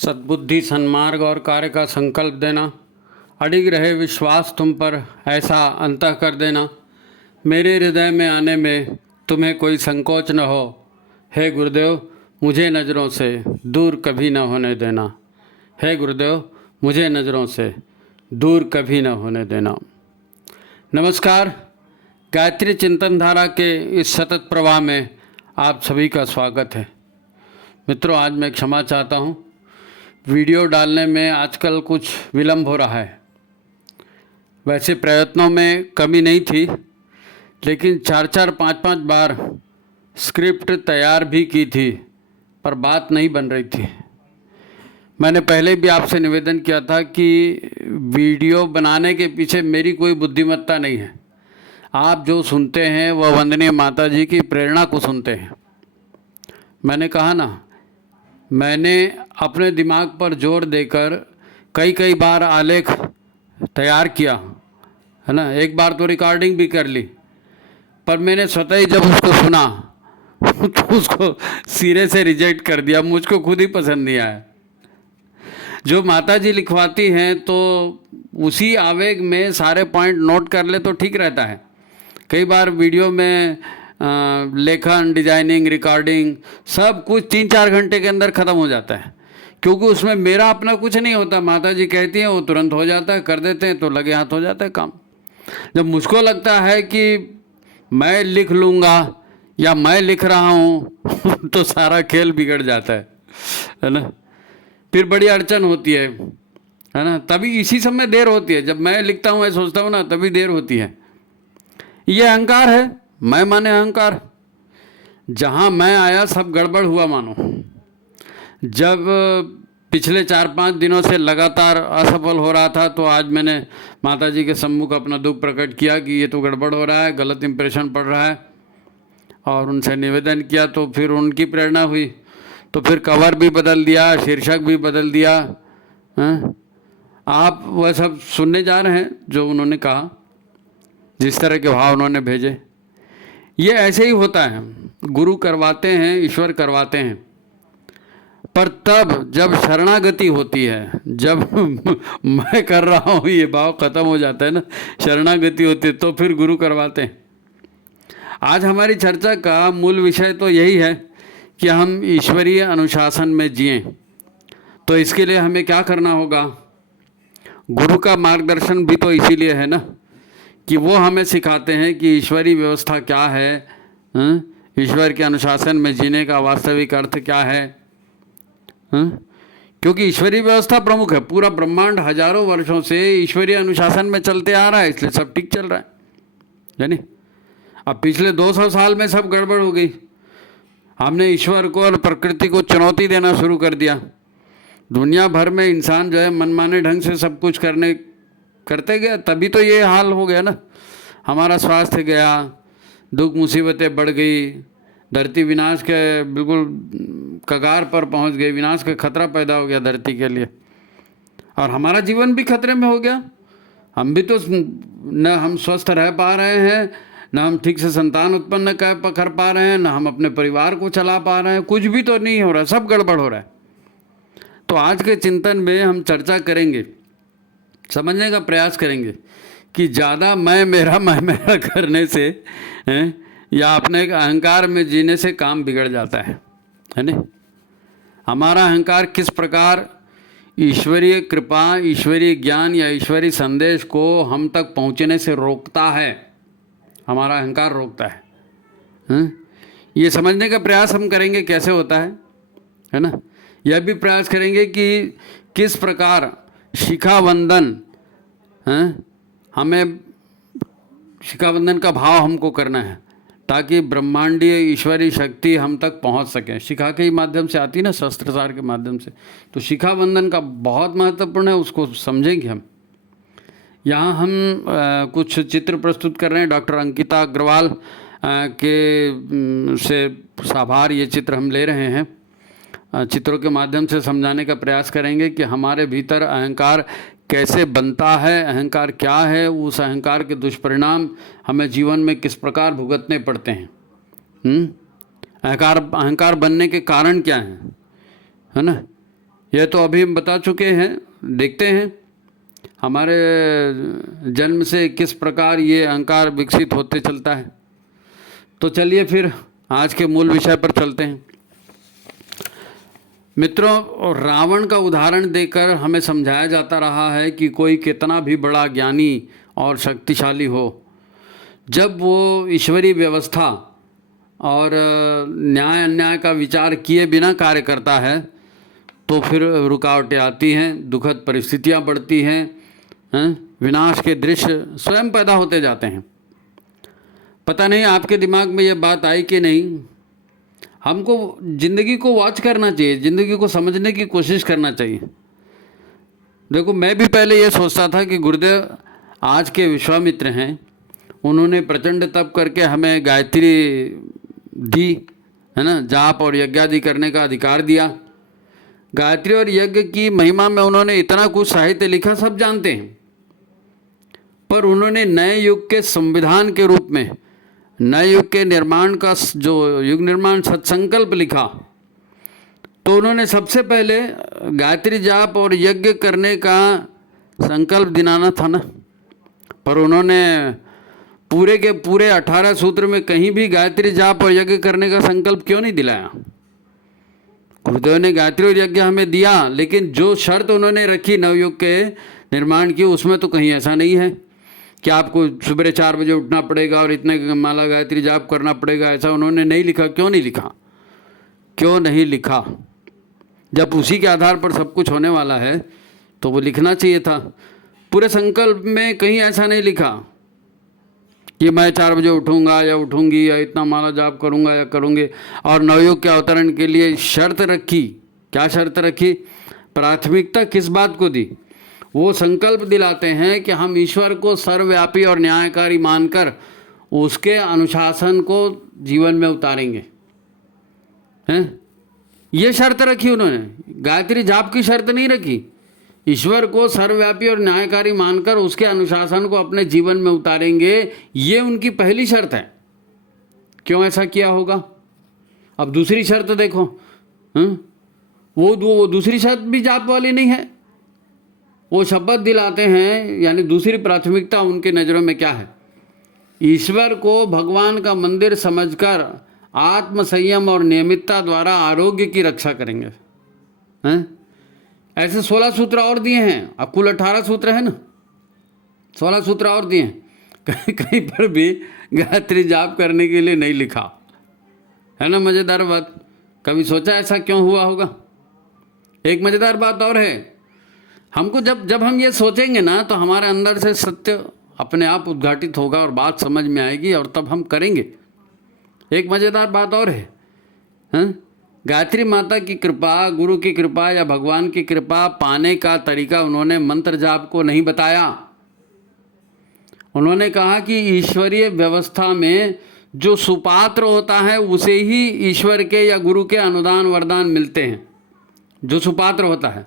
सद्बुद्धि, सन्मार्ग और कार्य का संकल्प देना, अडिग रहे विश्वास तुम पर, ऐसा अंतः कर देना, मेरे हृदय में आने में तुम्हें कोई संकोच न हो। हे गुरुदेव, मुझे नज़रों से दूर कभी न होने देना। हे गुरुदेव, मुझे नज़रों से दूर कभी न होने देना। नमस्कार, गायत्री चिंतन धारा के इस सतत प्रवाह में आप सभी का स्वागत है। मित्रों, आज मैं क्षमा चाहता हूँ, वीडियो डालने में आजकल कुछ विलम्ब हो रहा है। वैसे प्रयत्नों में कमी नहीं थी, लेकिन 4-5 बार स्क्रिप्ट तैयार भी की थी, पर बात नहीं बन रही थी। मैंने पहले भी आपसे निवेदन किया था कि वीडियो बनाने के पीछे मेरी कोई बुद्धिमत्ता नहीं है। आप जो सुनते हैं वह वंदनीय माता जी की प्रेरणा को सुनते हैं। मैंने कहा ना, मैंने अपने दिमाग पर जोर देकर कई बार आलेख तैयार किया है ना। एक बार तो रिकॉर्डिंग भी कर ली, पर मैंने स्वतः ही जब उसको सुना तो उसको सिरे से रिजेक्ट कर दिया। मुझको खुद ही पसंद नहीं आया। जो माता जी लिखवाती हैं तो उसी आवेग में सारे पॉइंट नोट कर ले तो ठीक रहता है। कई बार वीडियो में लेखन, डिजाइनिंग, रिकॉर्डिंग सब कुछ 3-4 घंटे के अंदर ख़त्म हो जाता है, क्योंकि उसमें मेरा अपना कुछ नहीं होता। माता जी कहती हैं वो तुरंत हो जाता है, कर देते हैं तो लगे हाथ हो जाता है काम। जब मुझको लगता है कि मैं लिख लूँगा या मैं लिख रहा हूँ तो सारा खेल बिगड़ जाता है ना। फिर बड़ी अड़चन होती है ना। तभी इसी समय देर होती है। जब मैं लिखता हूँ, मैं सोचता हूँ ना, तभी देर होती है। ये अहंकार है, मैं माने अहंकार। जहाँ मैं आया सब गड़बड़ हुआ मानो। जब पिछले 4-5 दिनों से लगातार असफल हो रहा था, तो आज मैंने माता जी के सम्मुख अपना दुख प्रकट किया कि ये तो गड़बड़ हो रहा है, गलत इंप्रेशन पड़ रहा है, और उनसे निवेदन किया। तो फिर उनकी प्रेरणा हुई, तो फिर कवर भी बदल दिया, शीर्षक भी बदल दिया। आप वह सब सुनने जा रहे हैं जो उन्होंने कहा, जिस तरह के भाव उन्होंने भेजे। ये ऐसे ही होता है, गुरु करवाते हैं, ईश्वर करवाते हैं, पर तब जब शरणागति होती है, जब मैं कर रहा हूँ ये भाव खत्म हो जाता है ना, शरणागति होती है, तो फिर गुरु करवाते हैं। आज हमारी चर्चा का मूल विषय तो यही है कि हम ईश्वरीय अनुशासन में जिएं। तो इसके लिए हमें क्या करना होगा? गुरु का मार्गदर्शन भी तो इसीलिए है ना, कि वो हमें सिखाते हैं कि ईश्वरीय व्यवस्था क्या है, ईश्वर के अनुशासन में जीने का वास्तविक अर्थ क्या है। क्योंकि ईश्वरीय व्यवस्था प्रमुख है। पूरा ब्रह्मांड हजारों वर्षों से ईश्वरीय अनुशासन में चलते आ रहा है, इसलिए सब ठीक चल रहा है, यानी अब पिछले 200 साल में सब गड़बड़ हो गई। हमने ईश्वर को और प्रकृति को चुनौती देना शुरू कर दिया। दुनिया भर में इंसान जो है मनमाने ढंग से सब कुछ करते गया, तभी तो ये हाल हो गया ना। हमारा स्वास्थ्य गया, दुख मुसीबतें बढ़ गई, धरती विनाश के बिल्कुल कगार पर पहुंच गई, विनाश का खतरा पैदा हो गया धरती के लिए, और हमारा जीवन भी खतरे में हो गया। हम भी तो न हम स्वस्थ रह पा रहे हैं, न हम ठीक से संतान उत्पन्न कर पा रहे हैं, न हम अपने परिवार को चला पा रहे हैं। कुछ भी तो नहीं हो रहा, सब गड़बड़ हो रहा है। तो आज के चिंतन में हम चर्चा करेंगे, समझने का प्रयास करेंगे कि ज़्यादा मैं मेरा करने से या अपने अहंकार में जीने से काम बिगड़ जाता है ना। हमारा अहंकार किस प्रकार ईश्वरीय कृपा, ईश्वरीय ज्ञान या ईश्वरीय संदेश को हम तक पहुंचने से रोकता है, हमारा अहंकार रोकता है। ये समझने का प्रयास हम करेंगे कैसे होता है ना। यह भी प्रयास करेंगे कि किस प्रकार शिखावंदन हमें, शिखावंदन का भाव हमको करना है, ताकि ब्रह्मांडीय ईश्वरीय शक्ति हम तक पहुंच सके। शिखा के ही माध्यम से आती ना, शस्त्रसार के माध्यम से। तो शिखावंदन का बहुत महत्वपूर्ण है, उसको समझेंगे हम। यहाँ हम कुछ चित्र प्रस्तुत कर रहे हैं। डॉक्टर अंकिता अग्रवाल के से साभार ये चित्र हम ले रहे हैं। चित्रों के माध्यम से समझाने का प्रयास करेंगे कि हमारे भीतर अहंकार कैसे बनता है, अहंकार क्या है, उस अहंकार के दुष्परिणाम हमें जीवन में किस प्रकार भुगतने पड़ते हैं। अहंकार बनने के कारण क्या हैं, है ना। यह तो अभी हम बता चुके हैं। देखते हैं हमारे जन्म से किस प्रकार ये अहंकार विकसित होते चलता है। तो चलिए फिर आज के मूल विषय पर चलते हैं। मित्रों, रावण का उदाहरण देकर हमें समझाया जाता रहा है कि कोई कितना भी बड़ा ज्ञानी और शक्तिशाली हो, जब वो ईश्वरीय व्यवस्था और न्याय अन्याय का विचार किए बिना कार्य करता है तो फिर रुकावटें आती हैं, दुखद परिस्थितियां बढ़ती हैं, विनाश के दृश्य स्वयं पैदा होते जाते हैं। पता नहीं आपके दिमाग में ये बात आई कि नहीं। हमको ज़िंदगी को वॉच करना चाहिए, ज़िंदगी को समझने की कोशिश करना चाहिए। देखो, मैं भी पहले ये सोचता था कि गुरुदेव आज के विश्वामित्र हैं, उन्होंने प्रचंड तप करके हमें गायत्री दी, है ना, जाप और यज्ञ आदि करने का अधिकार दिया। गायत्री और यज्ञ की महिमा में उन्होंने इतना कुछ साहित्य लिखा, सब जानते हैं। पर उन्होंने नए युग के संविधान के रूप में, नए युग के निर्माण का जो युग निर्माण सत्संकल्प लिखा, तो उन्होंने सबसे पहले गायत्री जाप और यज्ञ करने का संकल्प दिलाना था ना। पर उन्होंने पूरे के पूरे 18 सूत्र में कहीं भी गायत्री जाप और यज्ञ करने का संकल्प क्यों नहीं दिलाया? गुरुदेव ने गायत्री और यज्ञ हमें दिया, लेकिन जो शर्त उन्होंने रखी नवयुग के निर्माण की, उसमें तो कहीं ऐसा नहीं है कि आपको सुबह 4 बजे उठना पड़ेगा और इतने माला गायत्री जाप करना पड़ेगा। ऐसा उन्होंने नहीं लिखा। क्यों नहीं लिखा? क्यों नहीं लिखा? जब उसी के आधार पर सब कुछ होने वाला है तो वो लिखना चाहिए था। पूरे संकल्प में कहीं ऐसा नहीं लिखा कि मैं 4 बजे उठूंगा या उठूंगी या इतना माला जाप करूंगा या करूंगे। और नवयुग के अवतरण के लिए शर्त रखी। क्या शर्त रखी? प्राथमिकता किस बात को दी? वो संकल्प दिलाते हैं कि हम ईश्वर को सर्वव्यापी और न्यायकारी मानकर उसके अनुशासन को जीवन में उतारेंगे, हैं? ये शर्त रखी उन्होंने। गायत्री जाप की शर्त नहीं रखी। ईश्वर को सर्वव्यापी और न्यायकारी मानकर उसके अनुशासन को अपने जीवन में उतारेंगे, ये उनकी पहली शर्त है। क्यों ऐसा किया होगा? अब दूसरी शर्त देखो, वो दूसरी शर्त भी जाप वाली नहीं है। वो शपथ दिलाते हैं, यानी दूसरी प्राथमिकता उनकी नज़रों में क्या है? ईश्वर को भगवान का मंदिर समझकर आत्म संयम और नियमितता द्वारा आरोग्य की रक्षा करेंगे, हैं? ऐसे 16 सूत्र और दिए हैं। अब कुल 18 सूत्र है ना, 16 सूत्र और दिए हैं। कहीं पर भी गायत्री जाप करने के लिए नहीं लिखा, है ना। मज़ेदार बात, कभी सोचा ऐसा क्यों हुआ होगा? एक मज़ेदार बात और है, हमको जब हम ये सोचेंगे ना, तो हमारे अंदर से सत्य अपने आप उद्घाटित होगा और बात समझ में आएगी और तब हम करेंगे। एक मज़ेदार बात और है, हैं? गायत्री माता की कृपा, गुरु की कृपा या भगवान की कृपा पाने का तरीका उन्होंने मंत्र जाप को नहीं बताया। उन्होंने कहा कि ईश्वरीय व्यवस्था में जो सुपात्र होता है उसे ही ईश्वर के या गुरु के अनुदान वरदान मिलते हैं। जो सुपात्र होता है,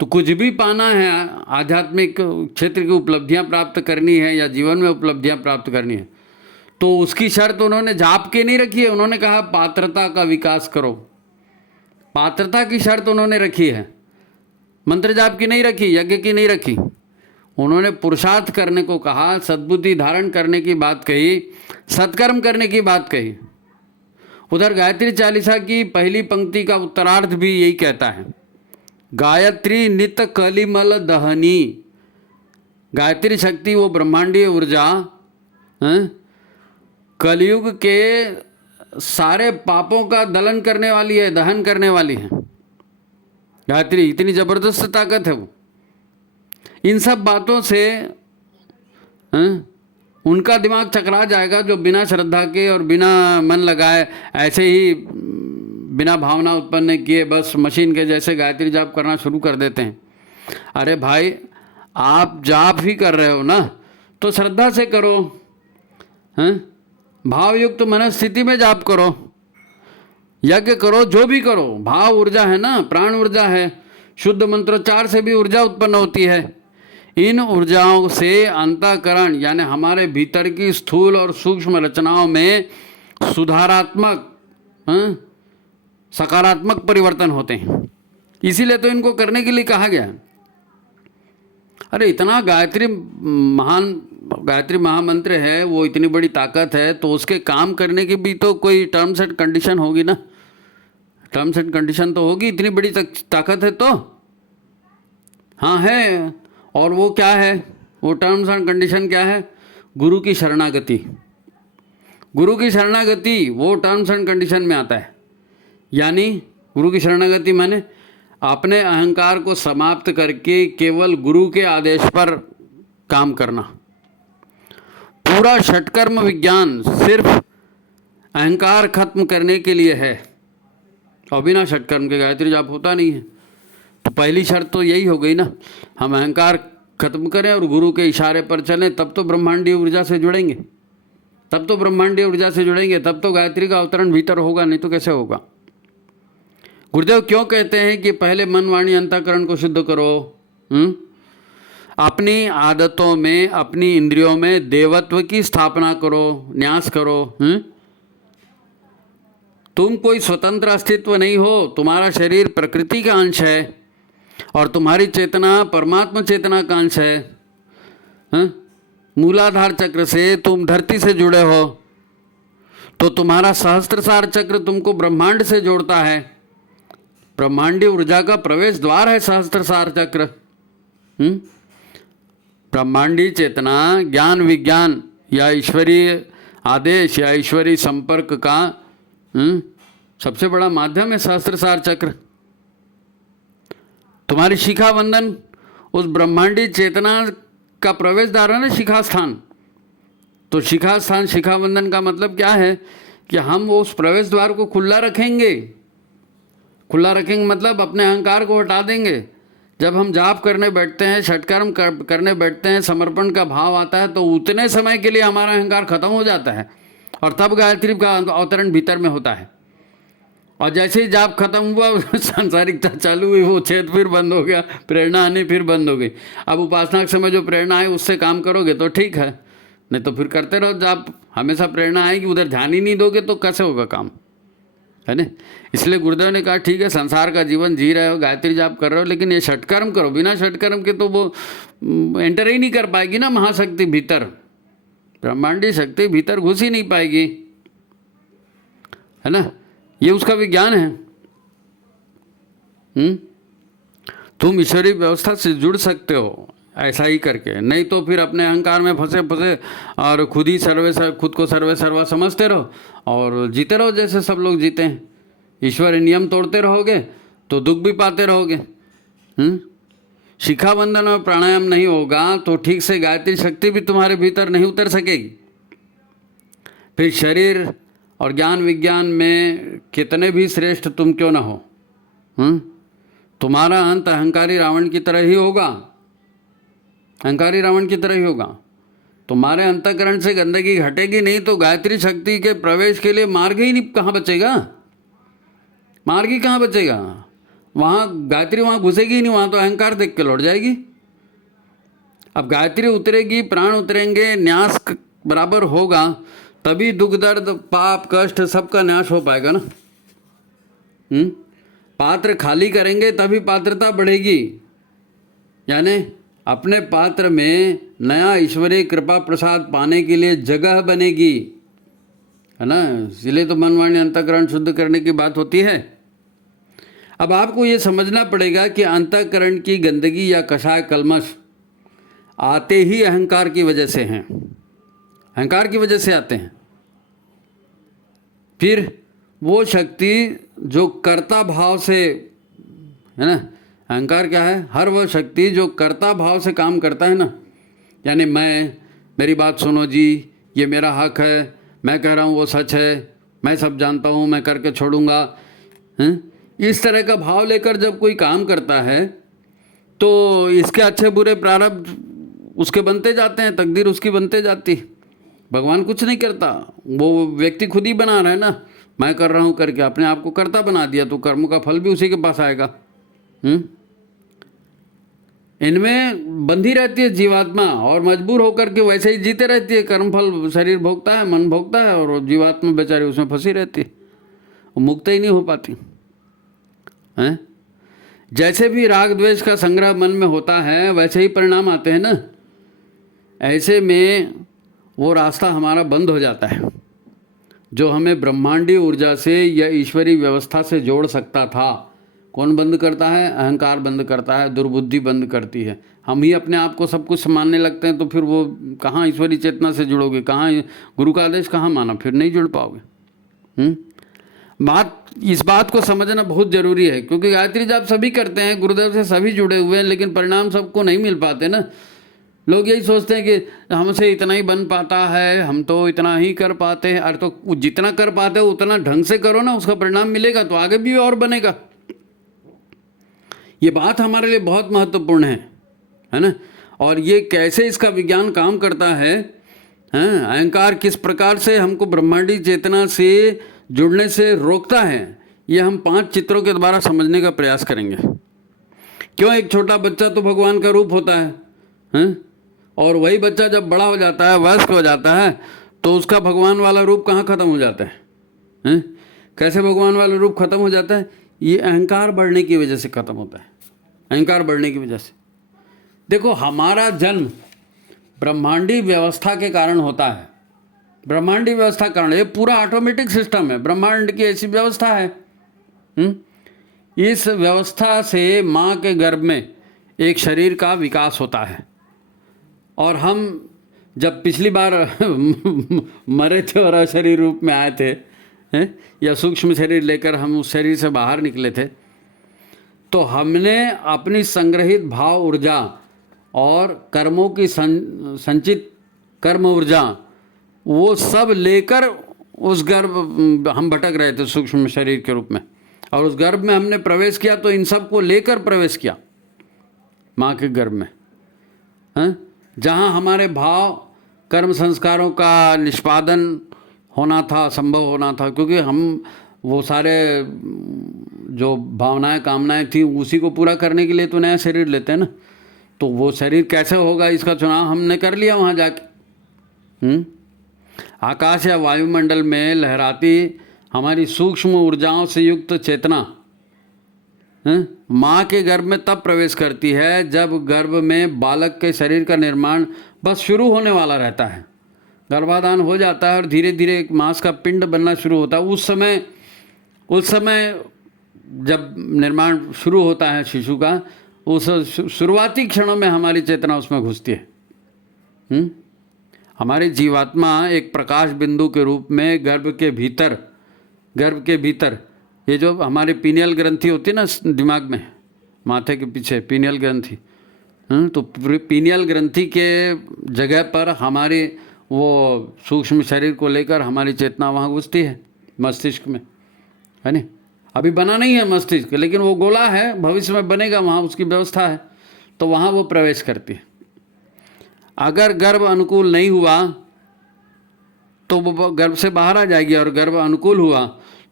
तो कुछ भी पाना है, आध्यात्मिक क्षेत्र की उपलब्धियां प्राप्त करनी है या जीवन में उपलब्धियां प्राप्त करनी है, तो उसकी शर्त उन्होंने जाप की नहीं रखी है। उन्होंने कहा पात्रता का विकास करो। पात्रता की शर्त उन्होंने रखी है, मंत्र जाप की नहीं रखी, यज्ञ की नहीं रखी। उन्होंने पुरुषार्थ करने को कहा, सद्बुद्धि धारण करने की बात कही, सत्कर्म करने की बात कही। उधर गायत्री चालीसा की पहली पंक्ति का उत्तरार्ध भी यही कहता है, गायत्री नित कलिमल दहनी। गायत्री शक्ति वो ब्रह्मांडीय ऊर्जा कलयुग के सारे पापों का दलन करने वाली है, दहन करने वाली है। गायत्री इतनी जबरदस्त ताकत है वो। इन सब बातों से उनका दिमाग चकरा जाएगा जो बिना श्रद्धा के और बिना मन लगाए ऐसे ही बिना भावना उत्पन्न किए बस मशीन के जैसे गायत्री जाप करना शुरू कर देते हैं। अरे भाई, आप जाप ही कर रहे हो ना, तो श्रद्धा से करो, हैं? भावयुक्त मनस्थिति में जाप करो, यज्ञ करो, जो भी करो। भाव ऊर्जा है ना, प्राण ऊर्जा है। शुद्ध मंत्रोच्चार से भी ऊर्जा उत्पन्न होती है। इन ऊर्जाओं से अंतःकरण यानी हमारे भीतर की स्थूल और सूक्ष्म रचनाओं में सुधारात्मक, सकारात्मक परिवर्तन होते हैं। इसीलिए तो इनको करने के लिए कहा गया है। अरे इतना गायत्री महामंत्र है, वो इतनी बड़ी ताकत है, तो उसके काम करने की भी तो कोई टर्म्स एंड कंडीशन होगी ना। टर्म्स एंड कंडीशन तो होगी, इतनी बड़ी ताकत है तो। हाँ है। और वो क्या है, वो टर्म्स एंड कंडीशन क्या है? गुरु की शरणागति। गुरु की शरणागति वो टर्म्स एंड कंडीशन में आता है। यानी गुरु की शरणागति माने अपने अहंकार को समाप्त करके केवल गुरु के आदेश पर काम करना। पूरा षटकर्म विज्ञान सिर्फ अहंकार खत्म करने के लिए है, और बिना षटकर्म के गायत्री जाप होता नहीं है। तो पहली शर्त तो यही हो गई ना, हम अहंकार खत्म करें और गुरु के इशारे पर चलें, तब तो ब्रह्मांडीय ऊर्जा से जुड़ेंगे, तब तो ब्रह्मांडीय ऊर्जा से जुड़ेंगे, तब तो गायत्री का अवतरण भीतर होगा, नहीं तो कैसे होगा। गुरुदेव क्यों कहते हैं कि पहले मन वाणी अंतःकरण को शुद्ध करो? अपनी आदतों में, अपनी इंद्रियों में देवत्व की स्थापना करो, न्यास करो। तुम कोई स्वतंत्र अस्तित्व नहीं हो, तुम्हारा शरीर प्रकृति का अंश है और तुम्हारी चेतना परमात्मा चेतना का अंश है। मूलाधार चक्र से तुम धरती से जुड़े हो, तो तुम्हारा सहस्त्रसार चक्र तुमको ब्रह्मांड से जोड़ता है। ब्रह्मांडीय ऊर्जा का प्रवेश द्वार है सहस्त्रसार चक्र। ब्रह्मांडीय चेतना, ज्ञान विज्ञान या ईश्वरीय आदेश या ईश्वरीय संपर्क का सबसे बड़ा माध्यम है सहस्त्रसार चक्र। तुम्हारी शिखा बंधन उस ब्रह्मांडीय चेतना का प्रवेश द्वार है ना, शिखा स्थान। तो शिखा स्थान, शिखा बंधन का मतलब क्या है कि हम वो उस प्रवेश द्वार को खुला रखेंगे। खुला रखेंगे मतलब अपने अहंकार को हटा देंगे। जब हम जाप करने बैठते हैं, षटकर्म करने बैठते हैं, समर्पण का भाव आता है, तो उतने समय के लिए हमारा अहंकार खत्म हो जाता है और तब गायत्री का अवतरण भीतर में होता है। और जैसे ही जाप खत्म हुआ, सांसारिकता चालू हुई, वो छेद फिर बंद हो गया, प्रेरणा आनी फिर बंद हो गई। अब उपासना के समय जो प्रेरणा है उससे काम करोगे तो ठीक है, नहीं तो फिर करते रहो जाप। हमेशा प्रेरणा आएगी, उधर ध्यान ही नहीं दोगे तो कैसे होगा काम, है ना। इसलिए गुरुदेव ने कहा ठीक है, संसार का जीवन जी रहे हो, गायत्री जाप कर रहे हो, लेकिन ये षटकर्म करो। बिना षटकर्म के तो वो एंटर ही नहीं कर पाएगी ना महाशक्ति भीतर, ब्रह्मांडीय शक्ति भीतर घुस ही नहीं पाएगी, है ना। ये उसका विज्ञान है। तुम ईश्वरीय व्यवस्था से जुड़ सकते हो ऐसा ही करके, नहीं तो फिर अपने अहंकार में फंसे फंसे और खुद को सर्वे सर्वा समझते रहो और जीते रहो जैसे सब लोग जीते हैं। ईश्वरीय नियम तोड़ते रहोगे तो दुख भी पाते रहोगे। शिखा बंधन और प्राणायाम नहीं होगा तो ठीक से गायत्री शक्ति भी तुम्हारे भीतर नहीं उतर सकेगी। फिर शरीर और ज्ञान विज्ञान में कितने भी श्रेष्ठ तुम क्यों ना हो, तुम्हारा अंत अहंकारी रावण की तरह ही होगा, अहंकारी रावण की तरह ही होगा। तुम्हारे अंतःकरण से गंदगी हटेगी नहीं तो गायत्री शक्ति के प्रवेश के लिए मार्ग ही नहीं, कहाँ बचेगा, मार्ग ही कहाँ बचेगा। वहाँ गायत्री वहाँ घुसेगी ही नहीं, वहाँ तो अहंकार देख के लौट जाएगी। अब गायत्री उतरेगी, प्राण उतरेंगे, न्यास बराबर होगा, तभी दुख दर्द पाप कष्ट सबका नाश हो पाएगा ना। पात्र खाली करेंगे तभी पात्रता बढ़ेगी, यानी अपने पात्र में नया ईश्वरीय कृपा प्रसाद पाने के लिए जगह बनेगी, है ना। इसलिए तो मन वाणी अंतःकरण शुद्ध करने की बात होती है। अब आपको ये समझना पड़ेगा कि अंतःकरण की गंदगी या कषाय कलमश आते ही अहंकार की वजह से हैं, अहंकार की वजह से आते हैं। फिर वो शक्ति जो कर्ता भाव से, है ना, अहंकार क्या है, हर वो शक्ति जो कर्ता भाव से काम करता है ना, यानी मैं, मेरी बात सुनो जी, ये मेरा हक है, मैं कह रहा हूँ वो सच है, मैं सब जानता हूँ, मैं करके छोड़ूंगा, इस तरह का भाव लेकर जब कोई काम करता है तो इसके अच्छे बुरे प्रारब्ध उसके बनते जाते हैं, तकदीर उसकी बनते जाती। भगवान कुछ नहीं करता, वो व्यक्ति खुद ही बना रहा है ना, मैं कर रहा हूँ करके अपने आप को कर्ता बना दिया, तो कर्म का फल भी उसी के पास आएगा। इनमें बंधी रहती है जीवात्मा और मजबूर होकर के वैसे ही जीते रहती है। कर्मफल शरीर भोगता है, मन भोगता है, और जीवात्मा बेचारी उसमें फंसी रहती है, वो मुक्त ही नहीं हो पाती है। जैसे भी राग द्वेष का संग्रह मन में होता है वैसे ही परिणाम आते हैं ना। ऐसे में वो रास्ता हमारा बंद हो जाता है जो हमें ब्रह्मांडीय ऊर्जा से या ईश्वरीय व्यवस्था से जोड़ सकता था। कौन बंद करता है? अहंकार बंद करता है, दुर्बुद्धि बंद करती है। हम ही अपने आप को सब कुछ मानने लगते हैं तो फिर वो कहाँ ईश्वरीय चेतना से जुड़ोगे, कहाँ गुरु का आदेश कहाँ माना, फिर नहीं जुड़ पाओगे। इस बात को समझना बहुत जरूरी है, क्योंकि गायत्री जाप सभी करते हैं, गुरुदेव से सभी जुड़े हुए हैं, लेकिन परिणाम सबको नहीं मिल पाते ना। लोग यही सोचते हैं कि हमसे इतना ही बन पाता है, हम तो इतना ही कर पाते हैं। अरे तो जितना कर पाते हो उतना ढंग से करो ना, उसका परिणाम मिलेगा तो आगे भी और बनेगा। ये बात हमारे लिए बहुत महत्वपूर्ण है ना। और ये कैसे इसका विज्ञान काम करता है, अहंकार किस प्रकार से हमको ब्रह्मांडी चेतना से जुड़ने से रोकता है, ये हम 5 चित्रों के द्वारा समझने का प्रयास करेंगे। क्यों? एक छोटा बच्चा तो भगवान का रूप होता है, और वही बच्चा जब बड़ा हो जाता है, वयस्क हो जाता है, तो उसका भगवान वाला रूप कहाँ खत्म हो जाता है? कैसे भगवान वाला रूप खत्म हो जाता है? ये अहंकार बढ़ने की वजह से खत्म होता है। अहंकार बढ़ने की वजह से। देखो, हमारा जन्म ब्रह्मांडी व्यवस्था के कारण होता है। ब्रह्मांडी व्यवस्था के कारण, ये पूरा ऑटोमेटिक सिस्टम है, ब्रह्मांड की ऐसी व्यवस्था है। इस व्यवस्था से माँ के गर्भ में एक शरीर का विकास होता है। और हम जब पिछली बार मरे थे और अशरीर रूप में आए थे, या सूक्ष्म शरीर लेकर हम उस शरीर से बाहर निकले थे, तो हमने अपनी संग्रहित भाव ऊर्जा और कर्मों की संचित कर्म ऊर्जा, वो सब लेकर उस गर्भ, हम भटक रहे थे सूक्ष्म शरीर के रूप में, और उस गर्भ में हमने प्रवेश किया तो इन सब को लेकर प्रवेश किया माँ के गर्भ में, जहाँ हमारे भाव कर्म संस्कारों का निष्पादन होना था, संभव होना था। क्योंकि हम वो सारे जो भावनाएं कामनाएं थी उसी को पूरा करने के लिए तो नया शरीर लेते हैं ना। तो वो शरीर कैसे होगा इसका चुनाव हमने कर लिया वहाँ जाके। आकाश या वायुमंडल में लहराती हमारी सूक्ष्म ऊर्जाओं से युक्त चेतना माँ के गर्भ में तब प्रवेश करती है जब गर्भ में बालक के शरीर का निर्माण बस शुरू होने वाला रहता है। गर्भाधान हो जाता है और धीरे धीरे एक मांस का पिंड बनना शुरू होता है। उस समय जब निर्माण शुरू होता है शिशु का, उस शुरुआती क्षणों में हमारी चेतना उसमें घुसती है। हमारी जीवात्मा एक प्रकाश बिंदु के रूप में गर्भ के भीतर ये जो हमारी पीनियल ग्रंथि होती है ना दिमाग में, माथे के पीछे पीनियल ग्रंथि, तो पीनियल ग्रंथि के जगह पर हमारी वो सूक्ष्म शरीर को लेकर हमारी चेतना वहाँ घुसती है मस्तिष्क में, है नहीं। अभी बना नहीं है मस्तिष्क, लेकिन वो गोला है, भविष्य में बनेगा, वहाँ उसकी व्यवस्था है, तो वहाँ वो प्रवेश करती है। अगर गर्भ अनुकूल नहीं हुआ तो वो गर्भ से बाहर आ जाएगी, और गर्भ अनुकूल हुआ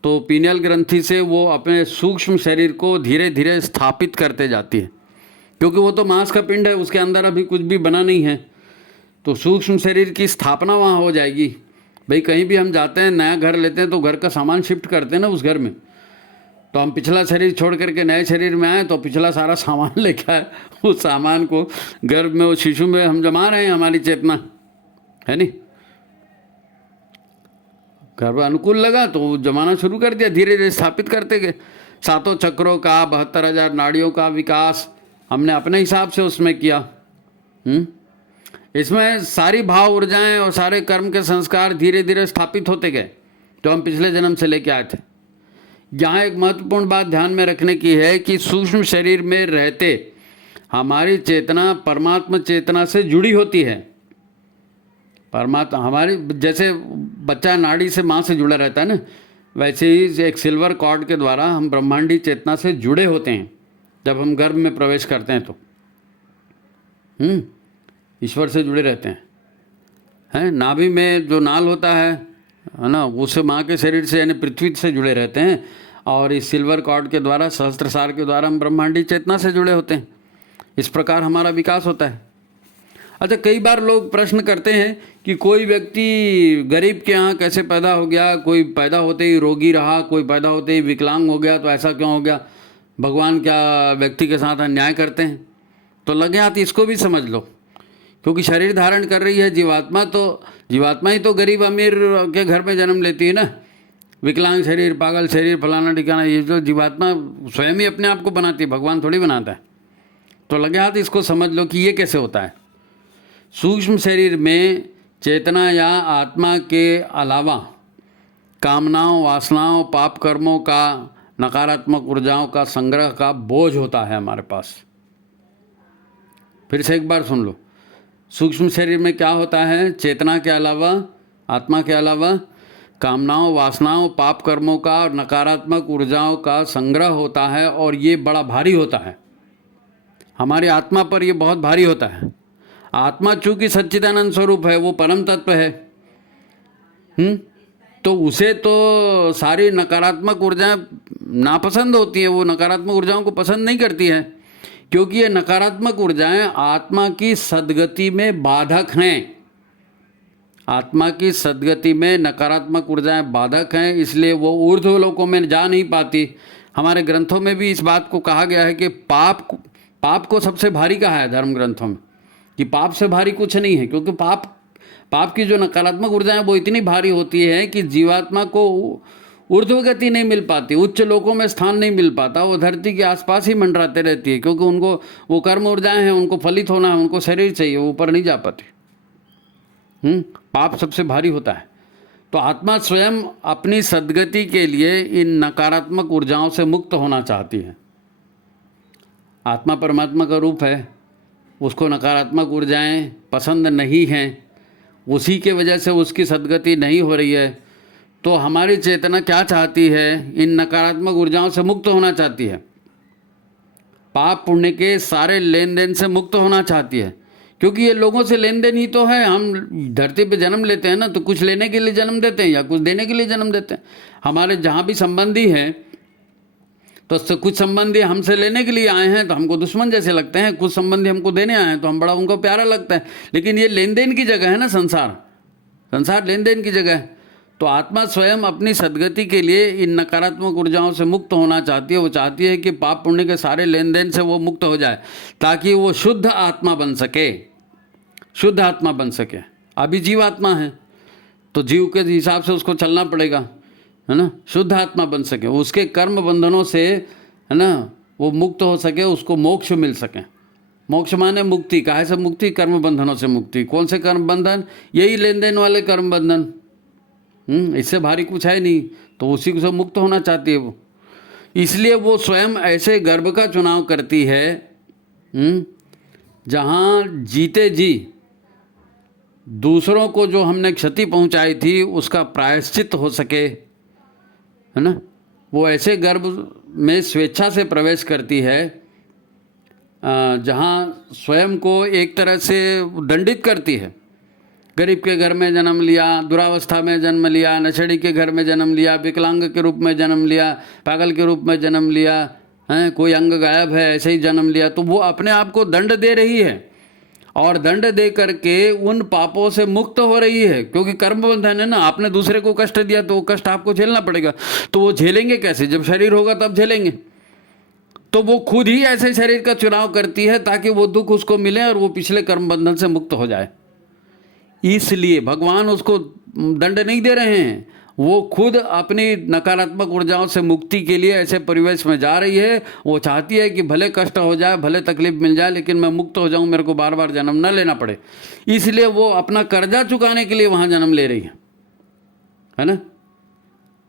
तो पीनियल ग्रंथि से वो अपने सूक्ष्म शरीर को धीरे धीरे स्थापित करते जाती है। क्योंकि वो तो मांस का पिंड है, उसके अंदर अभी कुछ भी बना नहीं है, तो सूक्ष्म शरीर की स्थापना वहाँ हो जाएगी। भाई कहीं भी हम जाते हैं, नया घर लेते हैं, तो घर का सामान शिफ्ट करते हैं ना उस घर में, तो हम पिछला शरीर छोड़ करके नए शरीर में आए तो पिछला सारा सामान लेकर आए, उस सामान को गर्भ में, उस शिशु में हम जमा रहे हैं, हमारी चेतना, है नहीं। गर्भ अनुकूल लगा तो जमाना शुरू कर दिया, धीरे धीरे स्थापित करते गए। 7 चक्रों का, 72,000 नाड़ियों का विकास हमने अपने हिसाब से उसमें किया। इसमें सारी भाव ऊर्जाएं और सारे कर्म के संस्कार धीरे धीरे स्थापित होते गए जो हम पिछले जन्म से लेके आए थे। यहाँ एक महत्वपूर्ण बात ध्यान में रखने की है कि सूक्ष्म शरीर में रहते हमारी चेतना परमात्मा चेतना से जुड़ी होती है। परमात्मा हमारी, जैसे बच्चा नाड़ी से माँ से जुड़ा रहता है ना, वैसे ही एक सिल्वर कॉर्ड के द्वारा हम ब्रह्मांडी चेतना से जुड़े होते हैं जब हम गर्भ में प्रवेश करते हैं, तो ईश्वर से जुड़े रहते हैं। नाभि में जो नाल होता है ना, उससे माँ के शरीर से यानी पृथ्वी से जुड़े रहते हैं, और इस सिल्वर कॉर्ड के द्वारा, सहस्त्रसार के द्वारा हम ब्रह्मांडी चेतना से जुड़े होते हैं। इस प्रकार हमारा विकास होता है। अच्छा, कई बार लोग प्रश्न करते हैं कि कोई व्यक्ति गरीब के यहाँ कैसे पैदा हो गया, कोई पैदा होते ही रोगी रहा, कोई पैदा होते ही विकलांग हो गया, तो ऐसा क्यों हो गया? भगवान क्या व्यक्ति के साथ अन्याय करते हैं? तो लगे हाथ इसको भी समझ लो, क्योंकि शरीर धारण कर रही है जीवात्मा, तो जीवात्मा ही तो गरीब अमीर के घर में जन्म लेती है ना। विकलांग शरीर, पागल शरीर, फलाना ठिकाना, ये जो जीवात्मा स्वयं ही अपने आप को बनाती है, भगवान थोड़ी बनाता है। तो लगे हाथ इसको समझ लो कि ये कैसे होता है। सूक्ष्म शरीर में चेतना या आत्मा के अलावा कामनाओं, वासनाओं, पाप कर्मों का, नकारात्मक ऊर्जाओं का संग्रह का बोझ होता है हमारे पास। फिर से एक बार सुन लो, सूक्ष्म शरीर में क्या होता है? चेतना के अलावा, आत्मा के अलावा कामनाओं, वासनाओं, पाप कर्मों का और नकारात्मक ऊर्जाओं का संग्रह होता है, और ये बड़ा भारी होता है। हमारी आत्मा पर ये बहुत भारी होता है। आत्मा चूंकि सच्चिदानंद स्वरूप है, वो परम तत्व है, तो उसे तो सारी नकारात्मक ऊर्जाएं नापसंद होती हैं, वो नकारात्मक ऊर्जाओं को पसंद नहीं करती है, क्योंकि ये नकारात्मक ऊर्जाएं आत्मा की सद्गति में बाधक हैं। आत्मा की सद्गति में नकारात्मक ऊर्जाएं बाधक हैं, इसलिए वो ऊर्ध्व लोकों में जा नहीं पाती। हमारे ग्रंथों में भी इस बात को कहा गया है कि पाप को सबसे भारी कहा है धर्म ग्रंथों में, कि पाप से भारी कुछ नहीं है, क्योंकि पाप की जो नकारात्मक ऊर्जाएं वो इतनी भारी होती है कि जीवात्मा को ऊर्ध्व गति नहीं मिल पाती, उच्च लोकों में स्थान नहीं मिल पाता, वो धरती के आसपास ही मंडराते रहती है, क्योंकि उनको वो कर्म ऊर्जाएं हैं, उनको फलित होना है, उनको शरीर चाहिए, वो ऊपर नहीं जा पाती। पाप सबसे भारी होता है। तो आत्मा स्वयं अपनी सद्गति के लिए इन नकारात्मक ऊर्जाओं से मुक्त होना चाहती है। आत्मा परमात्मा का रूप है, उसको नकारात्मक ऊर्जाएं पसंद नहीं हैं, उसी के वजह से उसकी सद्गति नहीं हो रही है। तो हमारी चेतना क्या चाहती है? इन नकारात्मक ऊर्जाओं से मुक्त होना चाहती है, पाप पुण्य के सारे लेन देन से मुक्त होना चाहती है, क्योंकि ये लोगों से लेन देन ही तो है। हम धरती पे जन्म लेते हैं ना, तो कुछ लेने के लिए जन्म देते हैं या कुछ देने के लिए जन्म देते हैं। हमारे जहाँ भी संबंधी हैं, तो कुछ संबंधी हमसे लेने के लिए आए हैं तो हमको दुश्मन जैसे लगते हैं, कुछ संबंधी हमको देने आए हैं तो हम बड़ा उनको प्यारा लगता है। लेकिन ये लेन देन की जगह है ना, संसार लेन देन की जगह है। तो आत्मा स्वयं अपनी सद्गति के लिए इन नकारात्मक ऊर्जाओं से मुक्त होना चाहती है। वो चाहती है कि पाप पुण्य के सारे लेन देन से वो मुक्त हो जाए, ताकि वो शुद्ध आत्मा बन सके, शुद्ध आत्मा बन सके। अभी जीव आत्मा है, तो जीव के हिसाब से उसको चलना पड़ेगा, है ना, शुद्ध आत्मा बन सके, उसके कर्म बंधनों से, है ना, वो मुक्त हो सके, उसको मोक्ष मिल सके। मोक्ष माने मुक्ति। काहे से मुक्ति? कर्म बंधनों से मुक्ति। कौन से कर्म बंधन? यही लेन देन वाले कर्म बंधन। इससे भारी कुछ है नहीं, तो उसी को से मुक्त होना चाहती है वो। इसलिए वो स्वयं ऐसे गर्भ का चुनाव करती है जहाँ जीते जी दूसरों को जो हमने क्षति पहुंचाई थी उसका प्रायश्चित हो सके, है ना। वो ऐसे गर्भ में स्वेच्छा से प्रवेश करती है जहाँ स्वयं को एक तरह से दंडित करती है। गरीब के घर में जन्म लिया, दुरावस्था में जन्म लिया, नशेड़ी के घर में जन्म लिया, विकलांग के रूप में जन्म लिया, पागल के रूप में जन्म लिया, हैं, कोई अंग गायब है ऐसे ही जन्म लिया, तो वो अपने आप को दंड दे रही है, और दंड दे करके उन पापों से मुक्त हो रही है, क्योंकि कर्म बंधन है ना। आपने दूसरे को कष्ट दिया तो वो कष्ट आपको झेलना पड़ेगा। तो वो झेलेंगे कैसे? जब शरीर होगा तब झेलेंगे। तो वो खुद ही ऐसे शरीर का चुनाव करती है ताकि वो दुख उसको मिले और वो पिछले कर्म बंधन से मुक्त हो जाए। इसलिए भगवान उसको दंड नहीं दे रहे हैं, वो खुद अपनी नकारात्मक ऊर्जाओं से मुक्ति के लिए ऐसे परिवेश में जा रही है। वो चाहती है कि भले कष्ट हो जाए, भले तकलीफ मिल जाए, लेकिन मैं मुक्त हो जाऊं, मेरे को बार बार जन्म न लेना पड़े। इसलिए वो अपना कर्जा चुकाने के लिए वहाँ जन्म ले रही है ना।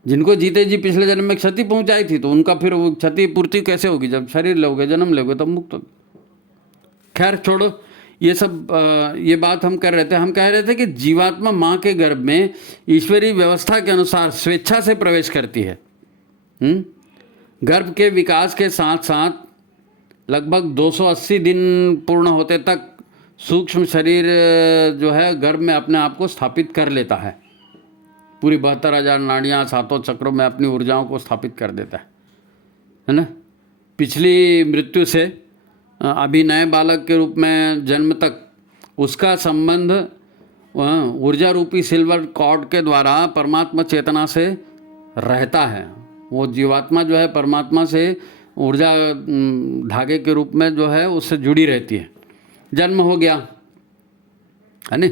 जिनको जीते जी पिछले जन्म में क्षति पहुँचाई थी, तो उनका फिर वो क्षति पूर्ति कैसे होगी? जब शरीर लोगे, जन्म लोगे, तब मुक्त होगे। खैर छोड़ो ये सब, ये बात हम कर रहे थे। हम कह रहे थे कि जीवात्मा माँ के गर्भ में ईश्वरीय व्यवस्था के अनुसार स्वेच्छा से प्रवेश करती है। गर्भ के विकास के साथ साथ लगभग 280 दिन पूर्ण होते तक सूक्ष्म शरीर जो है गर्भ में अपने आप को स्थापित कर लेता है। पूरी 72,000 नाड़ियाँ, 7 चक्रों में अपनी ऊर्जाओं को स्थापित कर देता है ना। पिछली मृत्यु से अभी नए बालक के रूप में जन्म तक उसका संबंध ऊर्जा रूपी सिल्वर कॉर्ड के द्वारा परमात्मा चेतना से रहता है। वो जीवात्मा जो है परमात्मा से ऊर्जा धागे के रूप में जो है उससे जुड़ी रहती है। जन्म हो गया है नहीं,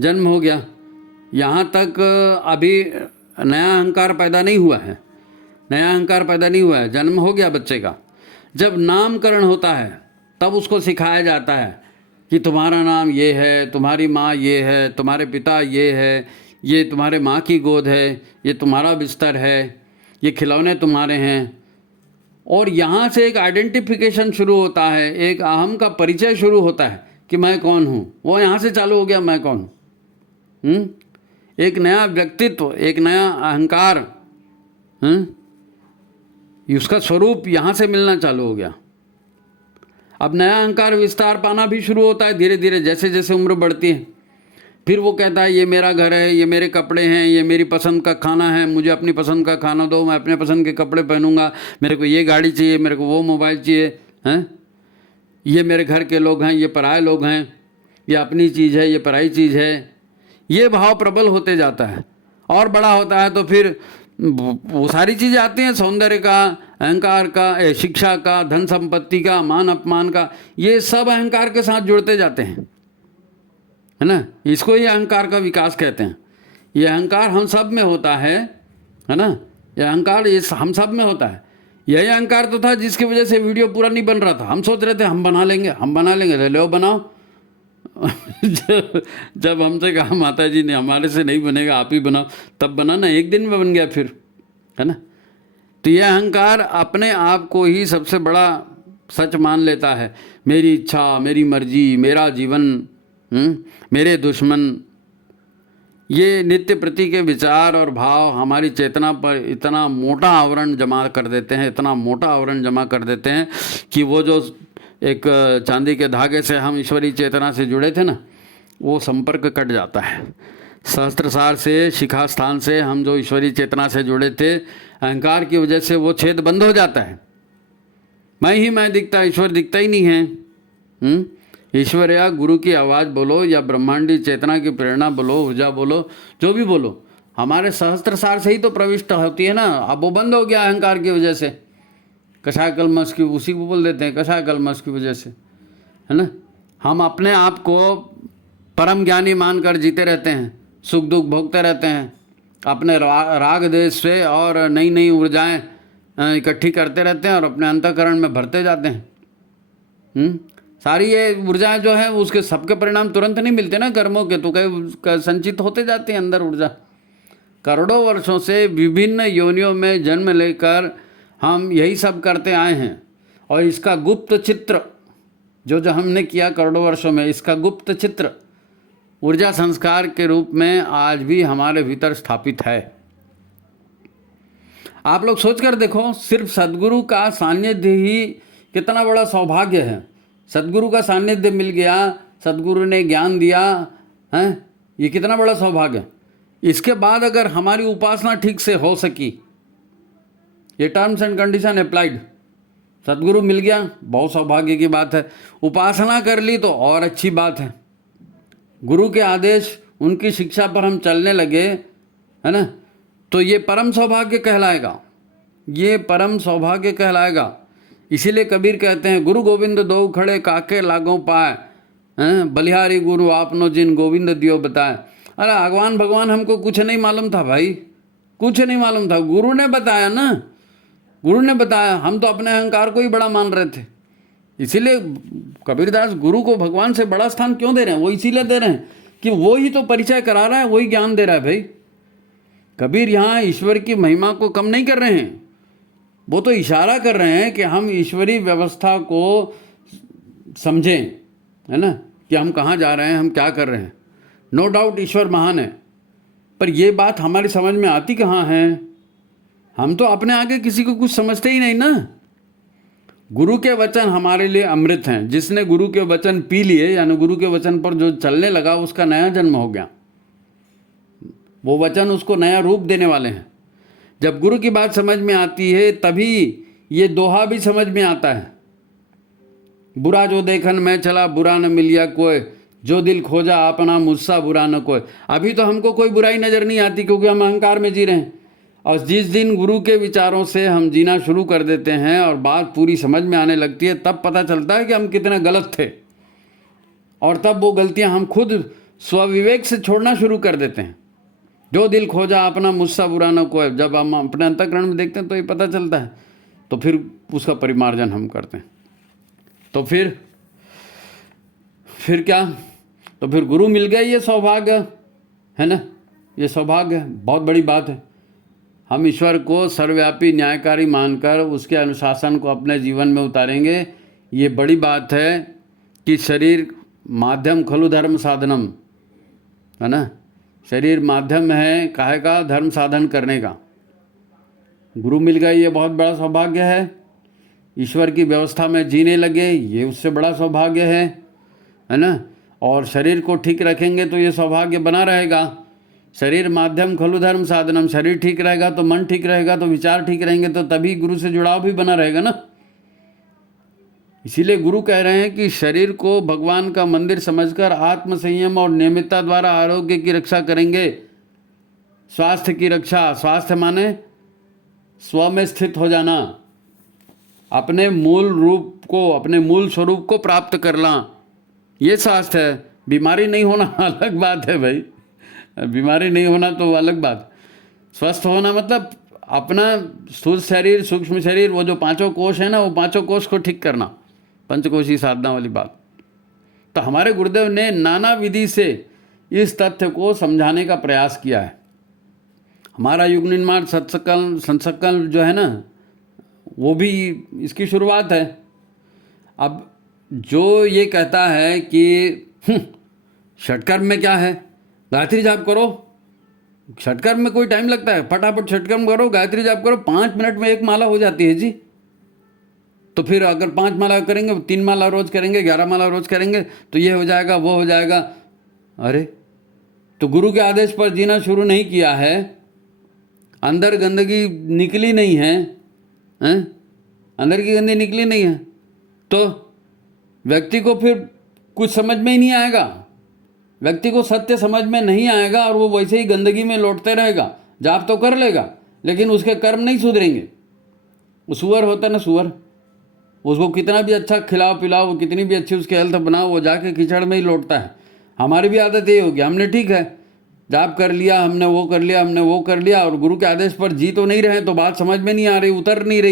जन्म हो गया, यहाँ तक अभी नया अहंकार पैदा नहीं हुआ है, नया अहंकार पैदा नहीं हुआ है, जन्म हो गया बच्चे का। जब नामकरण होता है तब उसको सिखाया जाता है कि तुम्हारा नाम ये है, तुम्हारी माँ ये है, तुम्हारे पिता ये है, ये तुम्हारे माँ की गोद है, ये तुम्हारा बिस्तर है, ये खिलौने तुम्हारे हैं। और यहाँ से एक आइडेंटिफिकेशन शुरू होता है, एक अहम का परिचय शुरू होता है कि मैं कौन हूँ। वो यहाँ से चालू हो गया, मैं कौन हूँ। एक नया व्यक्तित्व, एक नया अहंकार, उसका स्वरूप यहाँ से मिलना चालू हो गया। अब नया अहंकार विस्तार पाना भी शुरू होता है धीरे धीरे, जैसे जैसे उम्र बढ़ती है। फिर वो कहता है ये मेरा घर है, ये मेरे कपड़े हैं, ये मेरी पसंद का खाना है, मुझे अपनी पसंद का खाना दो, मैं अपने पसंद के कपड़े पहनूंगा, मेरे को ये गाड़ी चाहिए, मेरे को वो मोबाइल चाहिए, हैं, ये मेरे घर के लोग हैं, ये पराये लोग हैं, ये अपनी चीज़ है, ये पराई चीज़ है। ये भाव प्रबल होते जाता है और बड़ा होता है तो फिर वो सारी चीज़ें आती हैं, सौंदर्य का, अहंकार का, शिक्षा का, धन संपत्ति का, मान अपमान का, ये सब अहंकार के साथ जुड़ते जाते हैं, है ना। इसको ही अहंकार का विकास कहते हैं। ये अहंकार हम सब में होता है ना, ये अहंकार ये हम सब में होता है। यही अहंकार तो था जिसकी वजह से वीडियो पूरा नहीं बन रहा था। हम सोच रहे थे हम बना लेंगे, हम बना लेंगे, तो लो बनाओ। जब हमसे कहा माता जी ने हमारे से नहीं बनेगा, आप ही बनाओ, तब बनाना, एक दिन में बन गया फिर, है ना। तो यह अहंकार अपने आप को ही सबसे बड़ा सच मान लेता है। मेरी इच्छा, मेरी मर्जी, मेरा जीवन, मेरे दुश्मन, ये नित्य प्रति के विचार और भाव हमारी चेतना पर इतना मोटा आवरण जमा कर देते हैं, इतना मोटा आवरण जमा कर देते हैं कि वो जो एक चांदी के धागे से हम ईश्वरीय चेतना से जुड़े थे ना, वो संपर्क कट जाता है। सहस्त्रसार से, शिखा स्थान से हम जो ईश्वरीय चेतना से जुड़े थे, अहंकार की वजह से वो छेद बंद हो जाता है। मैं ही मैं दिखता, ईश्वर दिखता ही नहीं है। ईश्वर या गुरु की आवाज़ बोलो या ब्रह्मांडी चेतना की प्रेरणा बोलो, ऊर्जा बोलो, जो भी बोलो, हमारे सहस्त्रसार से ही तो प्रविष्ट होती है ना। अब वो बंद हो गया अहंकार की वजह से, कषाय कलमश की, उसी को बोल देते हैं कषाय कलमश की वजह से, है ना। हम अपने आप को परम ज्ञानी मानकर जीते रहते हैं, सुख दुख भोगते रहते हैं, अपने राग देश से और नई नई ऊर्जाएँ इकट्ठी करते रहते हैं और अपने अंतःकरण में भरते जाते हैं। सारी ये ऊर्जाएं जो है उसके सबके परिणाम तुरंत नहीं मिलते ना कर्मों के, तो कई संचित होते जाते हैं अंदर ऊर्जा। करोड़ों वर्षों से विभिन्न योनियों में जन्म लेकर हम यही सब करते आए हैं, और इसका गुप्त चित्र जो हमने किया करोड़ों वर्षों में, इसका गुप्त चित्र ऊर्जा संस्कार के रूप में आज भी हमारे भीतर स्थापित है। आप लोग सोच कर देखो, सिर्फ सद्गुरु का सानिध्य ही कितना बड़ा सौभाग्य है। सद्गुरु का सानिध्य मिल गया, सद्गुरु ने ज्ञान दिया है, ये कितना बड़ा सौभाग्य। इसके बाद अगर हमारी उपासना ठीक से हो सकी, ये टर्म्स एंड कंडीशन अप्लाइड, सद्गुरु मिल गया, बहुत सौभाग्य की बात है। उपासना कर ली तो और अच्छी बात है। गुरु के आदेश, उनकी शिक्षा पर हम चलने लगे, है ना, तो ये परम सौभाग्य कहलाएगा, ये परम सौभाग्य कहलाएगा। इसीलिए कबीर कहते हैं, गुरु गोविंद दो खड़े काके लागों पाए, बलिहारी गुरु आपनो जिन गोविंद दियो बताए। अरे भगवान हमको कुछ नहीं मालूम था भाई, कुछ नहीं मालूम था, गुरु ने बताया ना, गुरु ने बताया। हम तो अपने अहंकार को ही बड़ा मान रहे थे। इसीलिए कबीरदास गुरु को भगवान से बड़ा स्थान क्यों दे रहे हैं? वो इसीलिए दे रहे हैं कि वो ही तो परिचय करा रहा है, वही ज्ञान दे रहा है भाई। कबीर यहाँ ईश्वर की महिमा को कम नहीं कर रहे हैं, वो तो इशारा कर रहे हैं कि हम ईश्वरीय व्यवस्था को समझें, है ना, कि हम कहाँ जा रहे हैं, हम क्या कर रहे हैं। नो डाउट ईश्वर महान है, पर ये बात हमारी समझ में आती कहाँ है? हम तो अपने आगे किसी को कुछ समझते ही नहीं ना। गुरु के वचन हमारे लिए अमृत हैं। जिसने गुरु के वचन पी लिए, यानी गुरु के वचन पर जो चलने लगा, उसका नया जन्म हो गया। वो वचन उसको नया रूप देने वाले हैं। जब गुरु की बात समझ में आती है तभी ये दोहा भी समझ में आता है। बुरा जो देखन मैं चला, बुरा न मिलिया कोई, जो दिल खोजा अपना मुझसा बुरा न कोई। अभी तो हमको कोई बुराई नज़र नहीं आती क्योंकि हम अहंकार में जी रहे हैं। और जिस दिन गुरु के विचारों से हम जीना शुरू कर देते हैं और बात पूरी समझ में आने लगती है, तब पता चलता है कि हम कितने गलत थे, और तब वो गलतियां हम खुद स्वविवेक से छोड़ना शुरू कर देते हैं। जो दिल खोजा अपना मुझसा बुरा न कोई, जब हम अपने अंतःकरण में देखते हैं तो ये पता चलता है, तो फिर उसका परिमार्जन हम करते हैं। तो फिर क्या, तो फिर गुरु मिल गया, ये सौभाग्य है ना, ये सौभाग्य है, बहुत बड़ी बात है। हम ईश्वर को सर्वव्यापी न्यायकारी मानकर उसके अनुशासन को अपने जीवन में उतारेंगे। ये बड़ी बात है कि शरीर माध्यम खलु धर्म साधनम, है ना, शरीर माध्यम है काहे का, धर्म साधन करने का। गुरु मिल गए, ये बहुत बड़ा सौभाग्य है। ईश्वर की व्यवस्था में जीने लगे, ये उससे बड़ा सौभाग्य है ना। और शरीर को ठीक रखेंगे तो ये सौभाग्य बना रहेगा। शरीर माध्यम खलु धर्म साधनम, शरीर ठीक रहेगा तो मन ठीक रहेगा, तो विचार ठीक रहेंगे, तो तभी गुरु से जुड़ाव भी बना रहेगा ना। इसीलिए गुरु कह रहे हैं कि शरीर को भगवान का मंदिर समझकर आत्म संयम और नियमितता द्वारा आरोग्य की रक्षा करेंगे। स्वास्थ्य की रक्षा, स्वास्थ्य माने स्व में स्थित हो जाना, अपने मूल रूप को, अपने मूल स्वरूप को प्राप्त करना, ये स्वास्थ्य है। बीमारी नहीं होना अलग बात है भाई, बीमारी नहीं होना तो अलग बात। स्वस्थ होना मतलब अपना स्थूल शरीर, सूक्ष्म शरीर, वो जो पांचों कोश है ना, वो पांचों कोश को ठीक करना, पंचकोशी साधना वाली बात। तो हमारे गुरुदेव ने नाना विधि से इस तथ्य को समझाने का प्रयास किया है। हमारा युग निर्माण संस्कल्प जो है ना, वो भी इसकी शुरुआत है। अब जो ये कहता है कि षटकर्म में क्या है, गायत्री जाप करो, षटकर्म में कोई टाइम लगता है, फटाफट षटकर्म करो, गायत्री जाप करो, 5 मिनट में 1 माला हो जाती है जी। तो फिर अगर 5 माला करेंगे, 3 माला रोज करेंगे, 11 माला रोज करेंगे, तो ये हो जाएगा, वो हो जाएगा। अरे तो गुरु के आदेश पर जीना शुरू नहीं किया है, अंदर गंदगी निकली नहीं है, अंदर की गंदगी निकली नहीं है, तो व्यक्ति को फिर कुछ समझ में ही नहीं आएगा, व्यक्ति को सत्य समझ में नहीं आएगा, और वो वैसे ही गंदगी में लौटते रहेगा। जाप तो कर लेगा लेकिन उसके कर्म नहीं सुधरेंगे। वो सुअर होता है ना, सुअर, उसको कितना भी अच्छा खिलाओ पिलाओ, कितनी भी अच्छी उसकी हेल्थ बनाओ, वो जाके कीचड़ में ही लौटता है। हमारी भी आदत यही होगी, हमने ठीक है जाप कर लिया, हमने वो कर लिया, हमने वो कर लिया, और गुरु के आदेश पर जी तो नहीं रहे, तो बात समझ में नहीं आ रही, उतर नहीं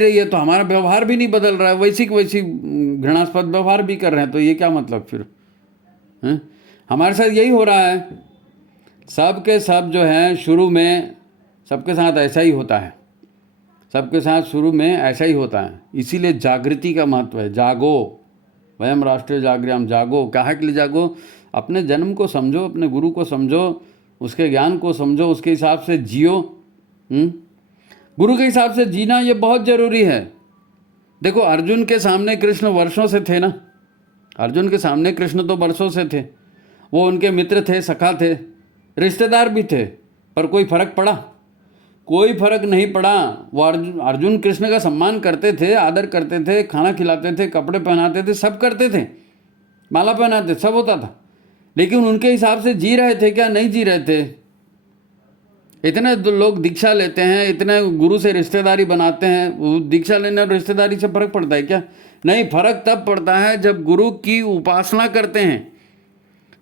रही है, तो हमारा व्यवहार भी नहीं बदल रहा है, वैसी घृणास्पद व्यवहार भी कर रहे हैं। तो ये क्या मतलब फिर है? हमारे साथ यही हो रहा है। सब के सब जो हैं शुरू में सबके साथ ऐसा ही होता है, सबके साथ शुरू में ऐसा ही होता है। इसीलिए जागृति का महत्व है। जागो, वयम राष्ट्रीय जागृयाम, जागो। काहे के लिए जागो? अपने जन्म को समझो, अपने गुरु को समझो, उसके ज्ञान को समझो, उसके हिसाब से जियो। गुरु के हिसाब से जीना ये बहुत ज़रूरी है। देखो अर्जुन के सामने कृष्ण वर्षों से थे ना, अर्जुन के सामने कृष्ण तो वर्षों से थे, वो उनके मित्र थे, सखा थे, रिश्तेदार भी थे, पर कोई फर्क पड़ा? कोई फर्क नहीं पड़ा। वो अर्जुन कृष्ण का सम्मान करते थे, आदर करते थे, खाना खिलाते थे, कपड़े पहनाते थे, सब करते थे, माला पहनाते, सब होता था, लेकिन उनके हिसाब से जी रहे थे क्या? नहीं जी रहे थे। इतने लोग दीक्षा लेते हैं, इतने गुरु से रिश्तेदारी बनाते हैं, वो दीक्षा लेने और रिश्तेदारी से फर्क पड़ता है क्या? नहीं, फर्क तब पड़ता है जब गुरु की उपासना करते हैं,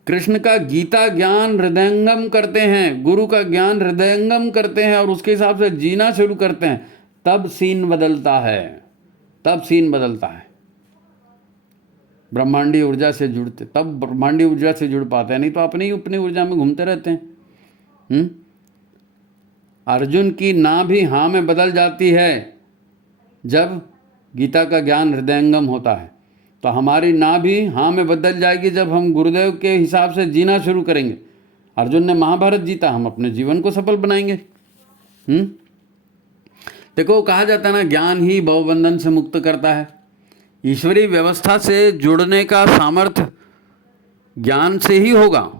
कृष्ण का गीता ज्ञान हृदयंगम करते हैं, गुरु का ज्ञान हृदयंगम करते हैं और उसके हिसाब से जीना शुरू करते हैं, तब सीन बदलता है, तब सीन बदलता है। ब्रह्मांडी ऊर्जा से जुड़ते, तब ब्रह्मांडी ऊर्जा से जुड़ पाते हैं, नहीं तो अपनी ऊर्जा में घूमते रहते हैं। अर्जुन की ना भी हाँ में बदल जाती है जब गीता का ज्ञान हृदयंगम होता है, तो हमारी ना भी हाँ में बदल जाएगी जब हम गुरुदेव के हिसाब से जीना शुरू करेंगे। अर्जुन ने महाभारत जीता, हम अपने जीवन को सफल बनाएंगे। देखो कहा जाता है ना, ज्ञान ही भवबंधन से मुक्त करता है। ईश्वरीय व्यवस्था से जुड़ने का सामर्थ्य ज्ञान से ही होगा।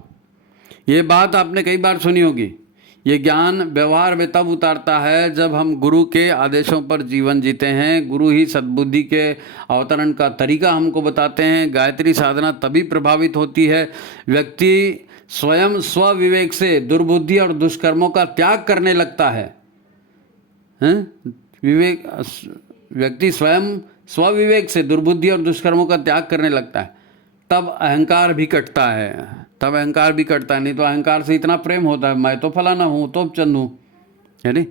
ये बात आपने कई बार सुनी होगी। ये ज्ञान व्यवहार में तब उतारता है जब हम गुरु के आदेशों पर जीवन जीते हैं। गुरु ही सद्बुद्धि के अवतरण का तरीका हमको बताते हैं। गायत्री साधना तभी प्रभावित होती है, व्यक्ति स्वयं स्वविवेक से दुर्बुद्धि और दुष्कर्मों का त्याग करने लगता है, विवेक व्यक्ति स्वयं स्वविवेक से दुर्बुद्धि और दुष्कर्मों का त्याग करने लगता है, तब अहंकार भी कटता है। तब अहंकार भी कटता है। नहीं तो अहंकार से इतना प्रेम होता है, मैं तो फलाना हूँ, तो चंद हूँ, है नहीं।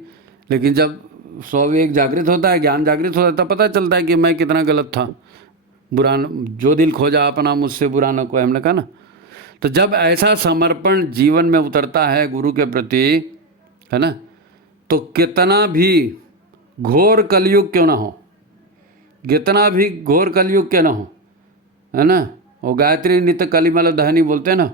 लेकिन जब स्वविवेक जागृत होता है, ज्ञान जागृत होता है, तब पता चलता है कि मैं कितना गलत था। बुरा जो दिल खोजा अपना, मुझसे बुरा न कोई, हमने कहा ना। तो जब ऐसा समर्पण जीवन में उतरता है गुरु के प्रति, है ना, तो कितना भी घोर कलयुग क्यों ना हो, कितना भी घोर कलयुग क्यों ना हो, है ना, वो गायत्री नित्य कलिमल दहनी बोलते हैं ना,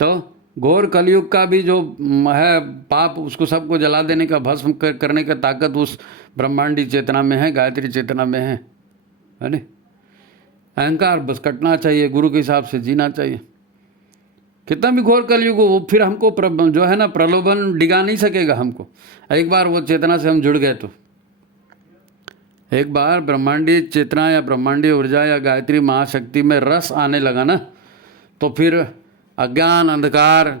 तो घोर कलयुग का भी जो है पाप, उसको सबको जला देने का, भस्म करने का ताकत उस ब्रह्मांडी चेतना में है, गायत्री चेतना में है नहीं। अहंकार बस कटना चाहिए, गुरु के हिसाब से जीना चाहिए। कितना भी घोर कलयुग हो, वो फिर हमको जो है ना प्रलोभन डिगा नहीं सकेगा हमको। एक बार वो चेतना से हम जुड़ गए तो, एक बार ब्रह्मांडीय चेतना या ब्रह्मांडीय ऊर्जा या गायत्री महाशक्ति में रस आने लगा ना, तो फिर अज्ञान अंधकार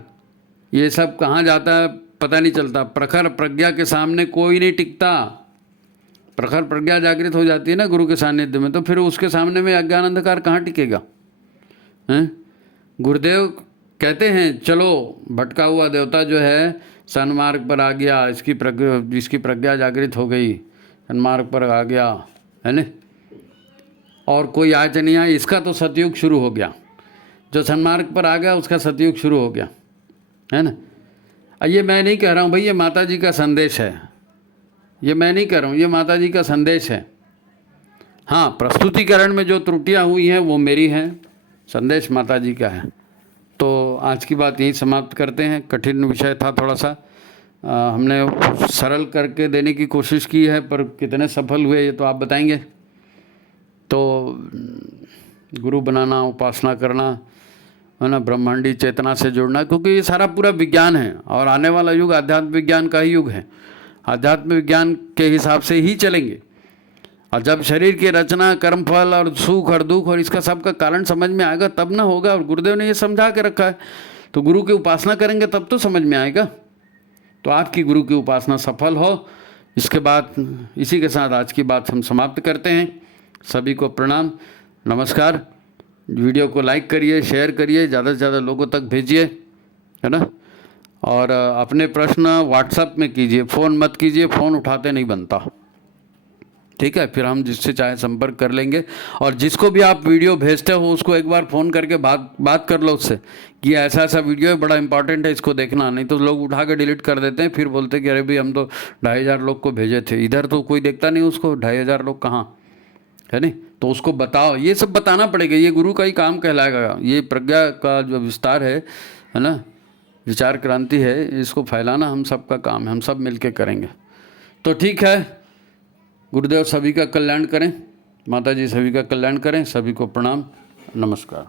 ये सब कहाँ जाता है पता नहीं चलता। प्रखर प्रज्ञा के सामने कोई नहीं टिकता। प्रखर प्रज्ञा जागृत हो जाती है ना गुरु के सानिध्य में, तो फिर उसके सामने में अज्ञान अंधकार कहाँ टिकेगा, हैं। गुरुदेव कहते हैं चलो भटका हुआ देवता जो है सन्मार्ग पर आ गया, जिसकी प्रज्ञा जागृत हो गई, सन्मार्ग पर आ गया, है ना, और कोई आज नहीं आया, इसका तो सतयुग शुरू हो गया। जो सन्मार्ग पर आ गया उसका सतयुग शुरू हो गया, है ना। ये मैं नहीं कह रहा हूँ भाई, ये माता जी का संदेश है, ये मैं नहीं कह रहा हूँ, ये माता जी का संदेश है। हाँ, प्रस्तुतिकरण में जो त्रुटियाँ हुई हैं वो मेरी हैं, संदेश माता जी का है। तो आज की बात यही समाप्त करते हैं। कठिन विषय था थोड़ा सा, हमने सरल करके देने की कोशिश की है, पर कितने सफल हुए ये तो आप बताएंगे। तो गुरु बनाना, उपासना करना, है ना, ब्रह्मांडी चेतना से जुड़ना, क्योंकि ये सारा पूरा विज्ञान है और आने वाला युग आध्यात्म विज्ञान का ही युग है। आध्यात्म विज्ञान के हिसाब से ही चलेंगे। और जब शरीर की रचना, कर्मफल और सुख और दुख और इसका सब का कारण समझ में आएगा तब ना होगा। और गुरुदेव ने ये समझा के रखा है, तो गुरु की उपासना करेंगे तब तो समझ में आएगा। तो आपकी गुरु की उपासना सफल हो। इसके बाद इसी के साथ आज की बात हम समाप्त करते हैं। सभी को प्रणाम, नमस्कार। वीडियो को लाइक करिए, शेयर करिए, ज़्यादा से ज़्यादा लोगों तक भेजिए, है ना। और अपने प्रश्न व्हाट्सएप में कीजिए, फ़ोन मत कीजिए, फ़ोन उठाते नहीं बनता, ठीक है। फिर हम जिससे चाहे संपर्क कर लेंगे। और जिसको भी आप वीडियो भेजते हो उसको एक बार फ़ोन करके बात कर लो उससे कि ऐसा ऐसा वीडियो है, बड़ा इंपॉर्टेंट है, इसको देखना। नहीं तो लोग उठा के डिलीट कर देते हैं, फिर बोलते कि अरे भाई हम तो 2500 लोग को भेजे थे, इधर तो कोई देखता नहीं उसको, 2500 लोग कहाँ, है नहीं। तो उसको बताओ, ये सब बताना पड़ेगा, ये गुरु का ही काम कहलाएगा। ये प्रज्ञा का जो विस्तार है ना, विचार क्रांति है, इसको फैलाना हम सब का काम है, हम सब मिलके करेंगे। तो ठीक है, गुरुदेव सभी का कल्याण करें, माता जी सभी का कल्याण करें। सभी को प्रणाम, नमस्कार।